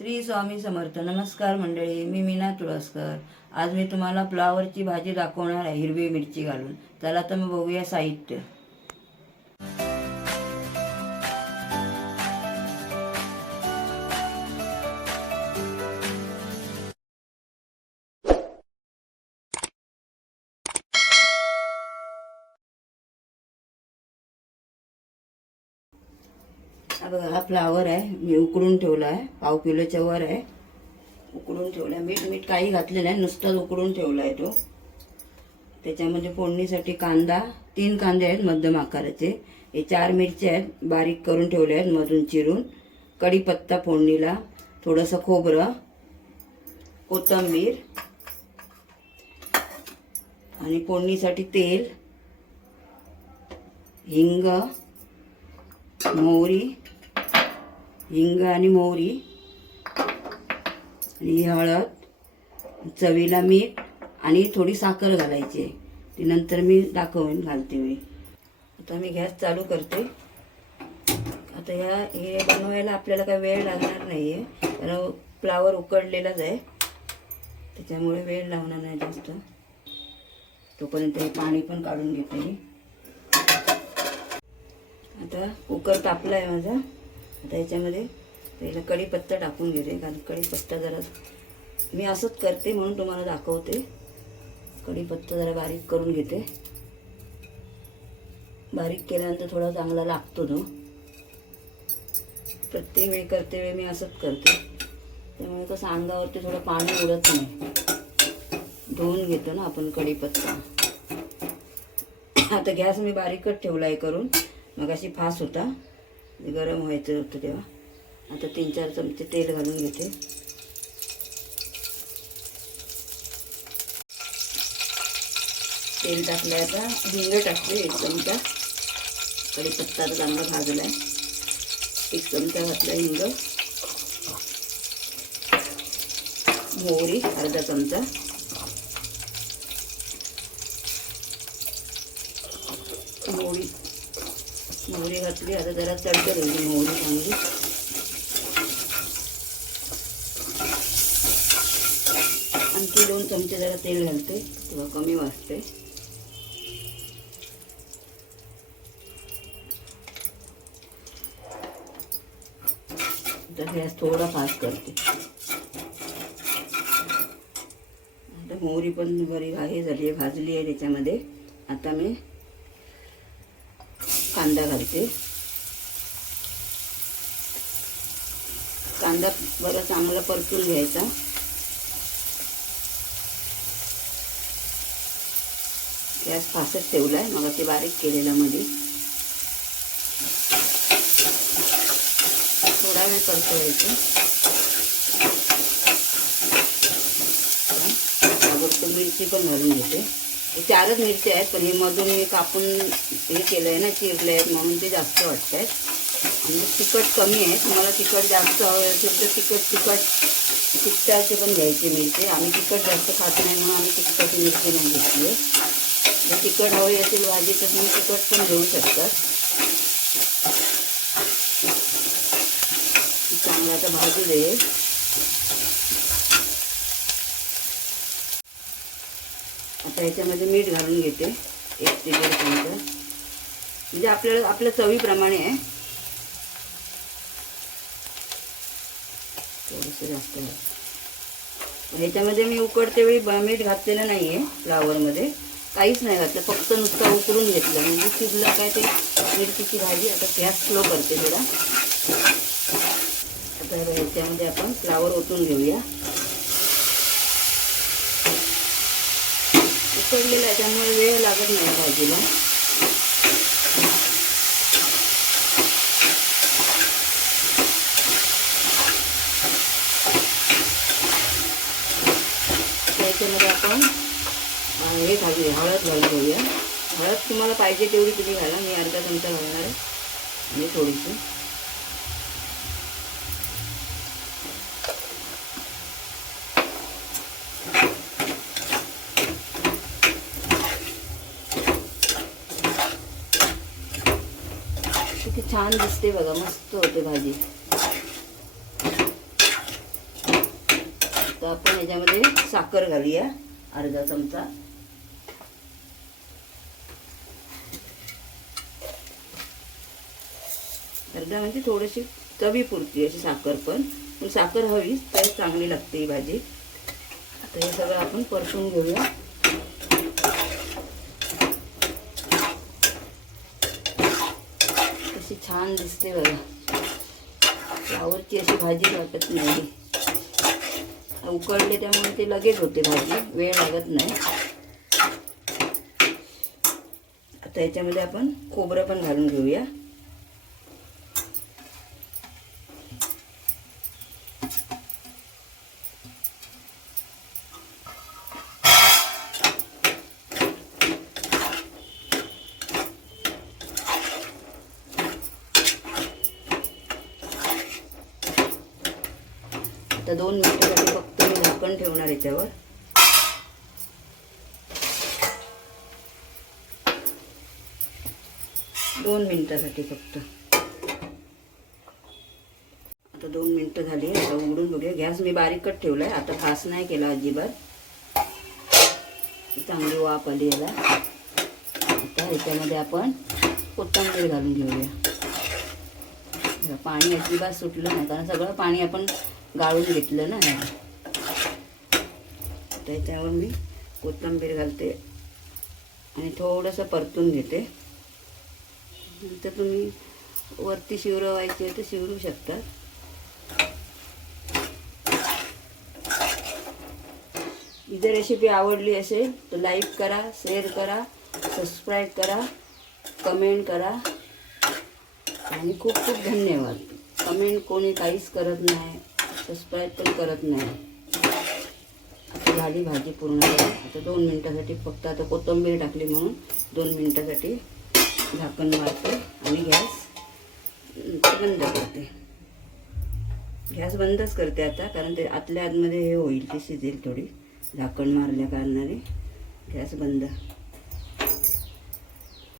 श्री स्वामी समर्थ. नमस्कार मंडळी मी मीना तुळसकर. आज मी तुम्हाला फ्लावरची भाजी दाखवणार आहे हिरवी मिरची घालून. चला तर मग बघूया साहित्य. हा बघा हा फ्लावर आहे. मी उकडून ठेवला आहे पाव किलोच्या वर आहे. उकडून ठेवला आहे मीठ मीठ काही घातलेलं आहे नुसताच उकडून ठेवला आहे तो. त्याच्यामध्ये फोडणीसाठी कांदा तीन कांदे आहेत मध्यम आकाराचे. हे चार मिरच्या आहेत. बारीक करून ठेवले आहेत मधून चिरून. कढीपत्ता फोडणीला. थोडंसं खोबरं. कोथिंबीर. आणि फोडणीसाठी तेल. हिंग. मोहरी. हिंग आणि मोहरी आणि हळद चवीला मीठ आणि थोडी साखर घालायची. आहे ती नंतर मी दाखवून घालते मी. आता मी गॅस चालू करते. आता ह्या हे बनवायला आपल्याला काही वेळ लागणार नाही आहे कारण फ्लावर उकडलेलाच आहे. त्याच्यामुळे वेळ लागणार नाही जास्त. तोपर्यंत हे पाणी पण काढून घेते मी. आता कुकर तापला आहे माझा. आता याच्यामध्ये पहिला कढीपत्ता टाकून घेते कारण कढीपत्ता जरा मी असंच करते म्हणून तुम्हाला दाखवते. कढीपत्ता जरा बारीक करून घेते. बारीक केल्यानंतर थोडा चांगला लागतो तो. प्रत्येक वेळी करते वेळी मी असंच करते. त्यामुळे कसं अंगावरती थोडं पाणी उडत नाही. धुवून घेतो ना आपण कढीपत्ता. आता गॅस मी बारीकच ठेवला आहे करून. मग अशी फास होता. गरम व्हायचं होतं तेव्हा. आता तीन चार चमचे तेल घालून घेते. तेल टाकलं आता. हिंग टाकते एक चमचा. कढीपत्ता आता चांगला भाजला आहे. एक चमचा घातला हिंग. मोहरी अर्धा चमचा. मोहरी मोहरी घातली. आता जरा तडकर येईल मोहरी चांगली. आणखी दोन चमचे जरा तेल घालते. तेव्हा कमी वाजते. तर गॅस थोडा फास्ट करते. आता मोहरी पण बरी आहे झाली आहे भाजली आहे त्याच्यामध्ये. आता मी कांदा घालते कांदा बरा चांगला परतून घ्यायचा. गॅस फासच ठेवला आहे मग ते बारीक केलेला मध्ये. थोडा वेळ परतवायचं मिरची पण घालून घेते. चारच मिरच्या आहेत पण हे मधून मी कापून हे केलं आहे ना चिरले आहेत म्हणून ते जास्त वाटत आहेत आणि तिखट कमी आहे. तुम्हाला तिखट जास्त हवं असेल तर तिखट तिखट तिखटाचे पण घ्यायचे मिरचे. आम्ही तिखट जास्त खात नाही म्हणून आम्ही तिखटाची मिरची नाही घेतली आहे. जर तिखट हवी असेल भाजी तर तुम्ही तिखट पण घेऊ शकता. चांगला आता भाजू दे आता याच्यामध्ये मीठ घालून घेते. एक ते दीड चमचा. म्हणजे आपल्याला आपल्या चवीप्रमाणे आहे. थोडंसं जास्त ह्याच्यामध्ये मी उकडते वेळी ब- मीठ घातलेलं नाही आहे फ्लावरमध्ये. काहीच नाही घातलं. फक्त नुसतं उकडून घेतलं. म्हणजे शिजलं काय ते मिरचीची भाजी. आता गॅस स्लो करते जरा. आता ह्याच्यामध्ये आपण फ्लावर ओतून घेऊया. उकडलेलं आहे त्यामुळे वेळ लागत नाही भाजीला. त्याच्यामध्ये आपण हे घालूया हळद घालून घेऊया. हळद तुम्हाला पाहिजे तेवढी तुम्ही घाला मी अर्धा चमचा घालणार आहे. आणि थोडीशी. छान दिसते बघा मस्त होते भाजी. तर आपण याच्यामध्ये साखर घालूया अर्धा चमचा. अर्धा म्हणजे थोडीशी चवी पुरती अशी साखर पण. पण साखर हवी तर चांगली लागते ही भाजी. आता हे सगळं आपण परतून घेऊया. छान दिसते बघा. फ्लावरची अशी भाजी वाटत नाही. उकळले त्यामुळे ते लगेच होते भाजी वेळ लागत नाही. आता याच्यामध्ये आपण खोबरं पण घालून घेऊया. आता दोन मिनिटासाठी फक्त मी झाकण ठेवणार याच्यावर. दोन मिनिटासाठी फक्त. आता दोन मिनिटं झाली आता उघडून बघूया. गॅस मी बारीकच ठेवलाय आता फास नाही केला अजिबात. चांगली वाफ आली याला. आता ह्याच्यामध्ये आपण कोथंबीर घालून घेऊया. हे पाणी अजिबात सुटलं नाही. कारण सगळं पाणी आपण गाळून घेतलं ना. त्याच्यावर मी कोथिंबीर घालते आणि थोडंसं परतून घेते. नंतर तुम्ही वरती शिवरवायचे तर शिवरू शकता. ही जर रेसिपी आवडली असेल तर लाईक करा शेअर करा सबस्क्राईब करा कमेंट करा. आणि खूप खूप धन्यवाद. कमेंट कोणी काहीच करत नाही सबस्क्राईब पण करत नाही. आता झाली भाजी पूर्ण आता दोन मिनटासाठी फक्त आता कोथिंबीर टाकली म्हणून दोन मिनटासाठी झाकण मारते आणि गॅस बंद करते. गॅस बंदच करते आता कारण ते आतल्या आतमध्ये हे होईल ती शिजेल थोडी. झाकण मारल्या कारणाने गॅस बंद.